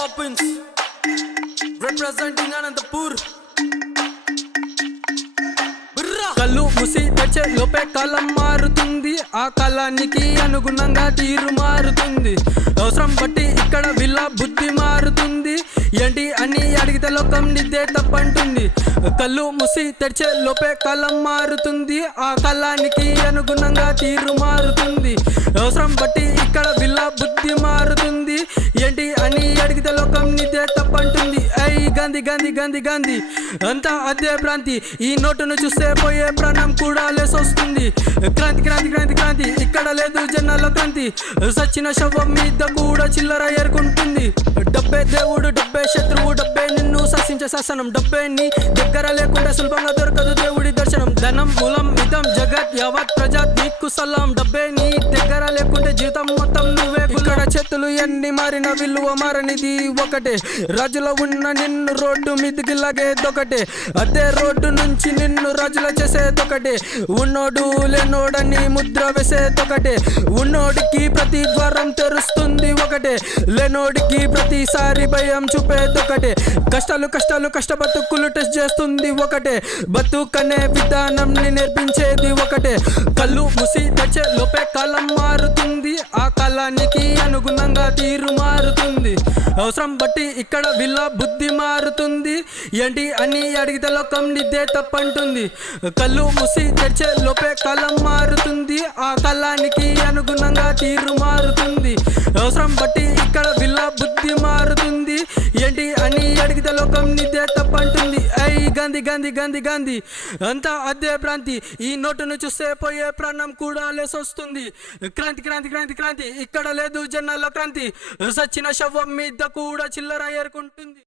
Poppins representing Anantapur. కళ్ళు ముసి తెచ్చే లోపే కాలం మారుతుంది, ఆ కాలానికి అనుగుణంగా తీరు మారుతుంది. అవసరం బట్టి ఇక్కడ వీళ్ళ బుద్ధి మారుతుంది. ఏంటి అని అడిగితే లోకం నిద్దే తప్పంటుంది. కళ్ళు ముసి తెచ్చే లోపే కాలం మారుతుంది, ఆ కాలానికి అనుగుణంగా తీరు మారుతుంది. అవసరం బట్టి ఇక్కడ వీళ్ళ బుద్ధి మారుతుంది. ఏంటి అని అడిగితే లోకం నిద్దే తప్పంటుంది. గాంధీ గాంధీ గాంధీ గాంధీ అంతా అదే భ్రాంతి. ఈ నోటును చూస్తే పోయే ప్రాణం కూడా లేసొస్తుంది. క్రాంతి క్రాంతి క్రాంతి క్రాంతి ఇక్కడ లేదు జనాల క్రాంతి. సచ్చిన శవం మీద కూడా చిల్లర ఏరుకుంటుంది. డబ్బే దేవుడు, డబ్బే శత్రువు, డబ్బే నిన్ను శాసించే శాసనం. డబ్బే నీ దగ్గర లేకుండా సులభంగా దొరకదు దేవుడి దర్శనం. ధనం మూలం ఇదం జగత్ యావత్ ప్రజా నీకు సలాం. డబ్బే నీ దగ్గర లేకుంటే జీవితం మొత్తం నువ్వే. ఇక్కడ చేతులు ఎన్ని మారిన విలువ మారనిది ఒకటే. రాజులో ఉన్న నిన్ను రోడ్డు మీదికి లాగేదొకటే. అదే రోడ్డు నుంచి నిన్ను రాజుల చేసేదొకటే. ఉన్నోడు లేనోడని ముద్ర వేసేదొకటే. ఉన్నోడికి ప్రతి ద్వారం తెరుస్తుంది ఒకటే. లేనోడికి ప్రతిసారి భయం చూపేదొకటే. కష్టాలు కష్టాలు కష్ట బతుకులు టెస్ట్ చేస్తుంది ఒకటే. బతుకనే విధానం నేర్పించేది ఒకటే. కళ్ళు ముసి తెచ్చే లోపే కాలం మారుతుంది, ఆ కాలానికి అనుగుణంగా తీరు మారుతుంది. అవసరం బట్టి ఇక్కడ వీళ్ళ బుద్ధి మారుతుంది. ఏంటి అని అడిగితే లోకం నిద్దే తప్పంటుంది. కళ్ళు ముసి తెచ్చే లోపే కాలం మారుతుంది, ఆ కాలానికి అనుగుణంగా తీరు మారుతుంది. అవసరం బట్టి ఇక్కడ వీళ్ళ బుద్ధి మారుతుంది. ఏంటి అని అడిగితే లోకం నిద్దే తప్పంటుంది. గాంధీ గాంధీ గాంధీ గాంధీ అంతా అదే భ్రాంతి. ఈ నోటును చూస్తే పోయే ప్రాణం కూడా లేసొస్తుంది. క్రాంతి క్రాంతి క్రాంతి క్రాంతి ఇక్కడ లేదు జనాల క్రాంతి. సచ్చిన శవం మీద కూడా చిల్లర ఏరుకుంటుంది.